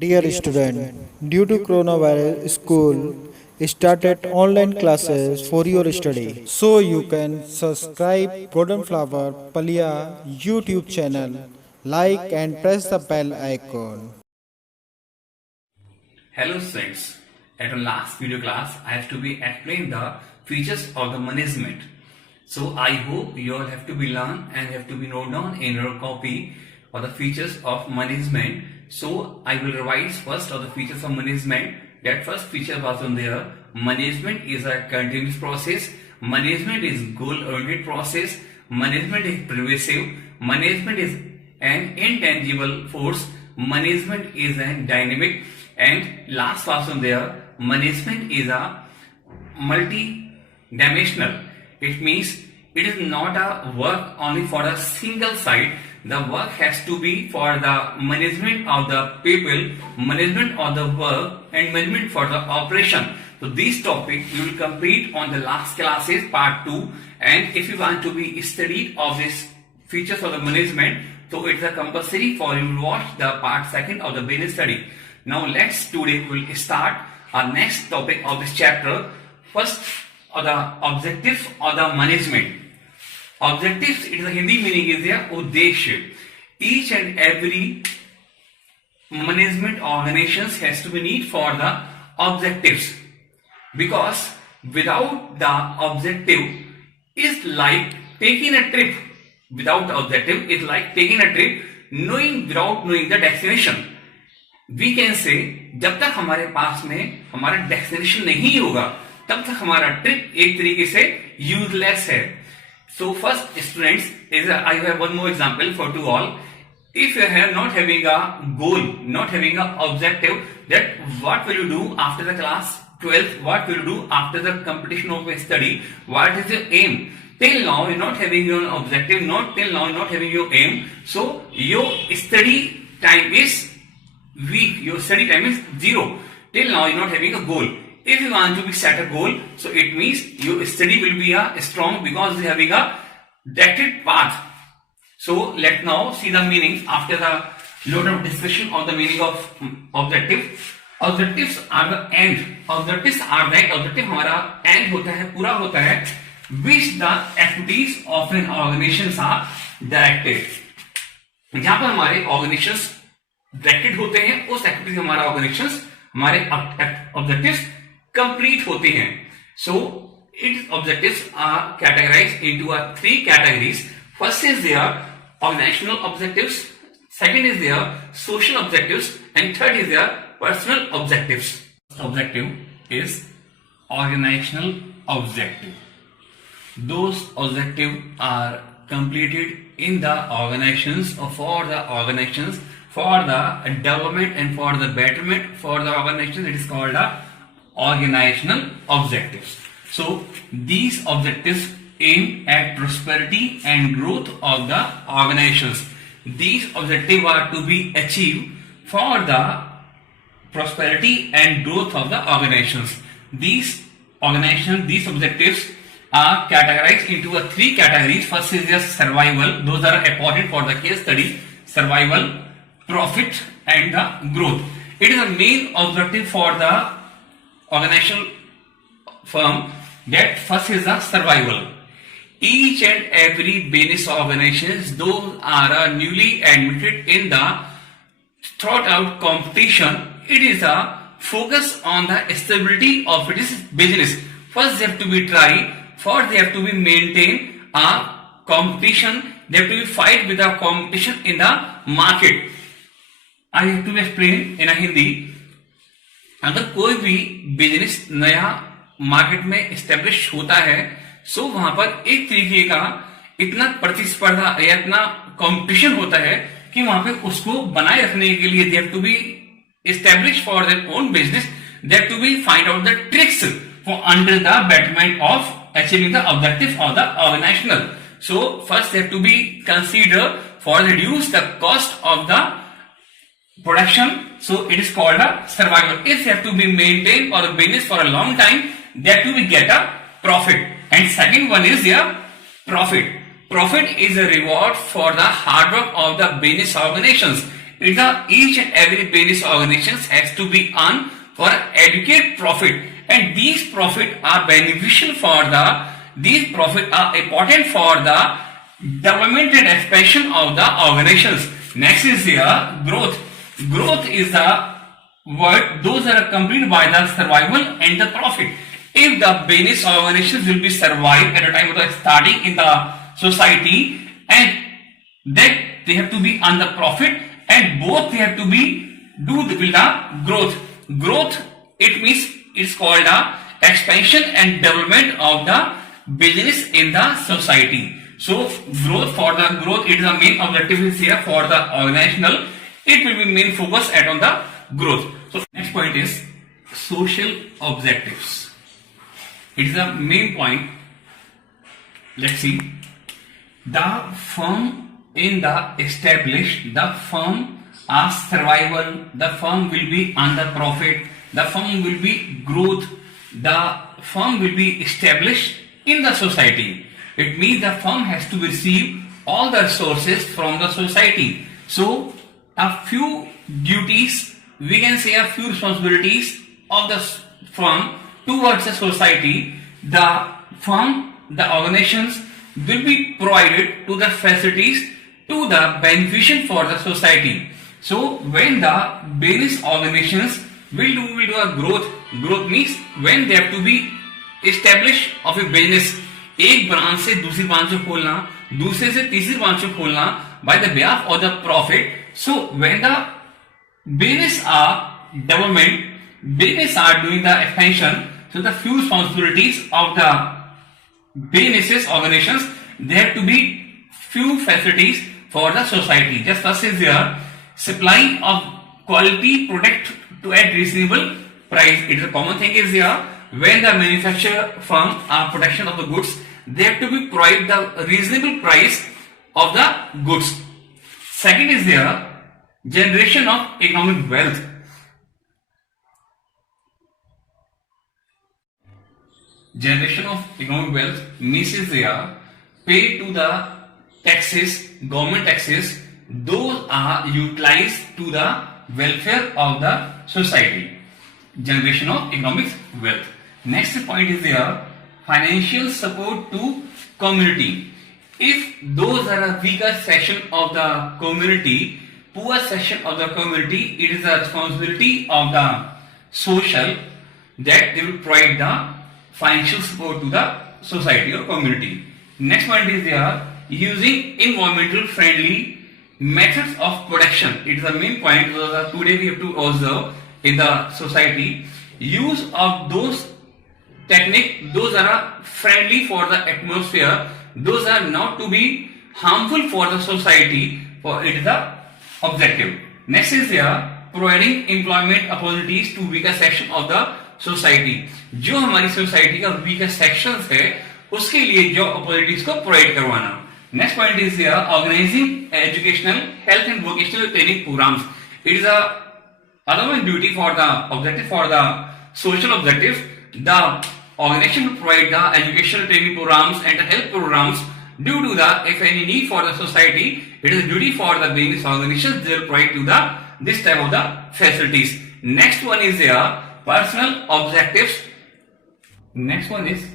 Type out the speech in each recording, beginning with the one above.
Dear student, due to coronavirus, school started online classes for your study. So you can subscribe Golden Flower Palia YouTube channel, like and press the bell icon. Hello students, at our last video class I have to be explain the features of the management. So I hope you all have to be learn and have to be note down in your copy for the features of management. So I will revise first of the features of management. That first feature was on there. Management is a continuous process. Management is goal-oriented process. Management is pervasive. Management is an intangible force. Management is a dynamic. And last was on there. Management is a multi-dimensional. It means it is not a work only for a single side. The work has to be for the management of the people, management of the work, and management for the operation. So these topics you will complete on the last classes part 2. And if you want to be studied of these features of the management, so it's a compulsory for you to watch the part 2 of the business study. Now today we will start our next topic of this chapter. First, the objectives of the management. Objectives, it is a Hindi meaning is there, उद्देश्य. Each and every management organizations has to be need for the objectives, because without the objective is like taking a trip. Without the objective is like taking a trip, knowing without knowing the destination. We can say जब तक हमारे पास में हमारा destination नहीं होगा तब तक हमारा ट्रिप एक तरीके से यूजलेस है. So first students is I have one more example for to all. If you have not having a goal, not having a objective, that what will you do after the class 12th? What will you do after the competition of a study? What is your aim? Till now you're not having your objective, not till now you're not having your aim. So your study time is weak, your study time is 0. Till now you're not having a goal. If you want to be set a goal, so it means your study will be strong because you're having a directed path. So let now see the meaning after the lot of discussion of the meaning of objective. Objectives are the end. Objectives are the objective हमारा end होता है, पूरा होता है, which the activities of an organizations are directed. जहाँ पर हमारे organizations directed होते हैं, उस activities हमारा organizations हमारे objectives complete होते हैं. So its objectives are categorized into 3 categories. First is their organizational objectives, second is their social objectives, and third is their personal objectives. Objective is organizational objective. Those objectives are completed in the organizations or for the organizations for the development and for the betterment for the organization. It is called a organizational objectives. So these objectives aim at prosperity and growth of the organizations. These objectives are to be achieved for the prosperity and growth of the organizations. These objectives are categorized into 3 categories. First is their survival. Those are important for the case study. Survival, profit, and the growth. It is a main objective for the organizational firm. That first is the survival. Each and every business organizations, those are newly admitted in the thought out competition. It is a focus on the stability of its business. First they have to be try, first they have to be maintain a competition, they have to be fight with the competition in the market. I have to explain in a Hindi. अगर कोई भी business नया market में establish होता है, सो वहां पर एक तरीके का इतना प्रतिस्पर्धा या इतना कंपटीशन होता है कि वहां पे उसको बनाए रखने के लिए they have to be establish for their own business, they have to be find out the tricks for under the betterment of achieving the objective of the organisational. So first they have to be consider for reduce the cost of the production. So it is called a survival. If you have to be maintained for a business for a long time, that you will get a profit. And second one is their profit. Profit is a reward for the hard work of the business organizations. It's a each and every business organizations has to be earned for adequate profit, and these profit are beneficial for the these profit are important for the development and expansion of the organizations. Next is here growth. Growth is the word those are accompanied by the survival and the profit. If the business organizations will be survive at a time of the starting in the society, and that they have to be on the profit, and both they have to be do the will the growth. Growth, it means it's called the expansion and development of the business in the society. So growth, for the growth, it is the main objective is here for the organizational. It will be main focus at on the growth. So next point is social objectives. It is the main point. Let's see. The firm in the established, the firm are survival, the firm will be on the profit, the firm will be growth, the firm will be established in the society. It means the firm has to receive all the resources from the society. So a few duties, we can say a few responsibilities of the firm towards the society. The firm, the organizations will be provided to the facilities to the beneficial for the society. So when the business organizations will do a growth means when they have to be established of a business, एक branch से दूसरी branch को खोलना, दूसरे से तीसरी branch को खोलना by the behalf of the profit. So when the business are development, business are doing the expansion, so the few responsibilities of the businesses organizations, there have to be few facilities for the society. Just first is there supply of quality product to at reasonable price. It is a common thing is there when the manufacturer firm are production of the goods, they have to be provide the reasonable price of the goods. Second is there generation of economic wealth. Generation of economic wealth means is there pay to the taxes, government taxes, those are utilized to the welfare of the society. Generation of economic wealth. Next point is there financial support to community. If those are a weaker section of the community, poor section of the community, it is the responsibility of the social that they will provide the financial support to the society or community. Next point is there using environmental friendly methods of production. It is the main point. Today we have to observe in the society use of those technique, those are friendly for the atmosphere, those are not to be harmful for the society, for it is the objective. Next is there providing employment opportunities to weaker section of the society. जो हमारी society का weaker sections है उसके लिए job opportunities को provide करवाना. Next point is there organizing educational, health and vocational training programs. It is a other duty for the objective for the social objective. The organization will provide the educational training programs and the health programs due to the if any need for the society. It is a duty for the business organizations they will provide to the this type of the facilities. Next one is there personal objectives. Next one is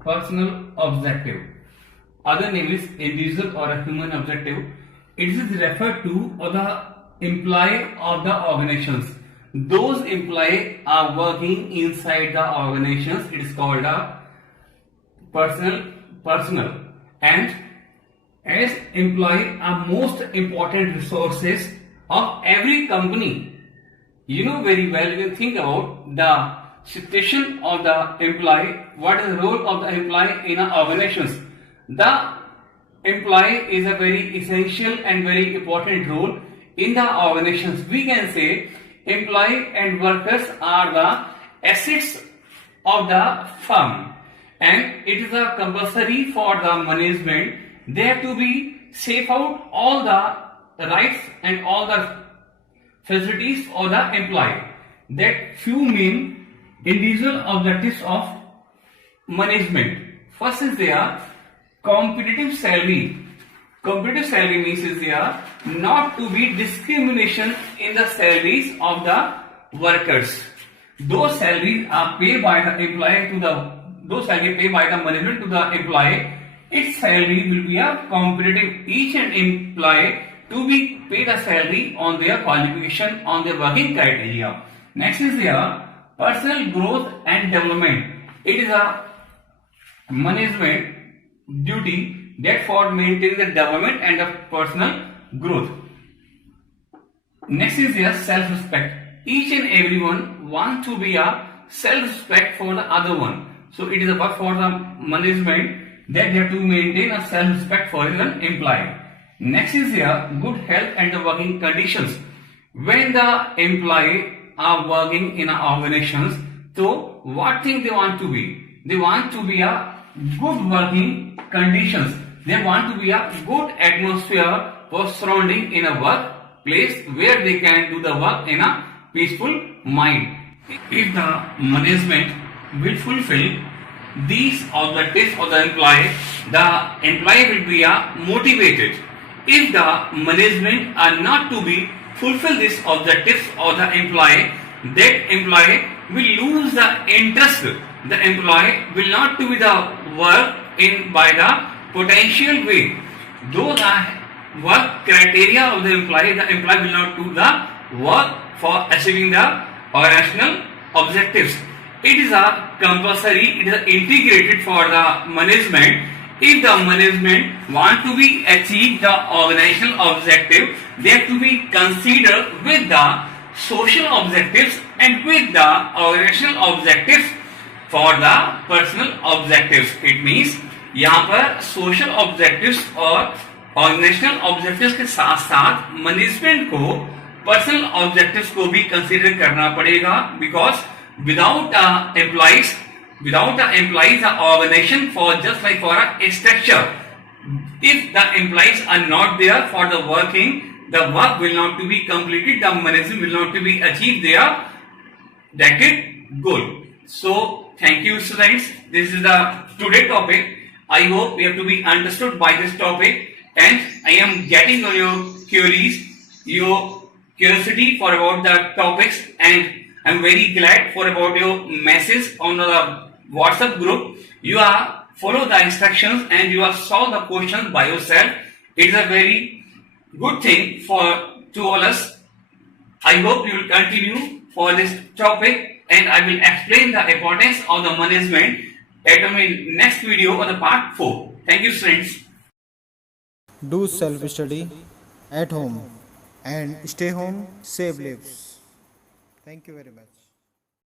personal objective. Other name is individual or a human objective. It is referred to or the employee of the organizations. Those employees are working inside the organizations. It is called a personal. And as employee are most important resources of every company. You know very well, you can think about the situation of the employee, what is the role of the employee in our organizations. The employee is a very essential and very important role in the organizations. We can say employee and workers are the assets of the firm, and it is a compulsory for the management. They have to be safe out all the rights and all the facilities of the employee. That few main individual objectives of management. First is there competitive salary. Competitive salary means is there not to be discrimination in the salaries of the workers. Those salaries are paid by the employee to the those salary paid by the management to the employee. Its salary will be a competitive. Each and employee to be paid a salary on their qualification, on their working criteria. Next is there personal growth and development. It is a management duty that for maintaining the development and the personal growth. Next is their self-respect. Each and everyone want to be a self-respect for the other one. So it is a work for the management that they have to maintain a self-respect for an employee. Next is their good health and the working conditions. When the employee are working in organizations, so what thing they want to be? They want to be a good working conditions. They want to be a good atmosphere for surrounding in a workplace where they can do the work in a peaceful mind. If the management will fulfill these objectives of the employee will be motivated. If the management are not to be fulfill these objectives of the employee, that employee will lose the interest. The employee will not do the work in by the potential way. Those are work criteria of the employee will not do the work for achieving the organizational objectives. It is a compulsory, it is integrated for the management. If the management want to be achieve the organizational objective, they have to be considered with the social objectives and with the organizational objectives for the personal objectives. It means यहाँ पर social objectives और organizational objectives के साथ साथ management को personal objectives को भी consider करना पड़ेगा, because without employees, the organization for just like for a structure. If the employees are not there for the working, the work will not to be completed. The management will not to be achieve their directed goal. So thank you, students. This is the today topic. I hope you have to be understood by this topic, and I am getting on your queries, your curiosity for about the topics, and I'm very glad for about your message on the WhatsApp group. You are follow the instructions and you are solve the questions by yourself. It is a very good thing for to all us. I hope you will continue for this topic, and I will explain the importance of the management at my next video or the part 4. Thank you, friends. Do self-study at home and stay home, save lives. Thank you very much.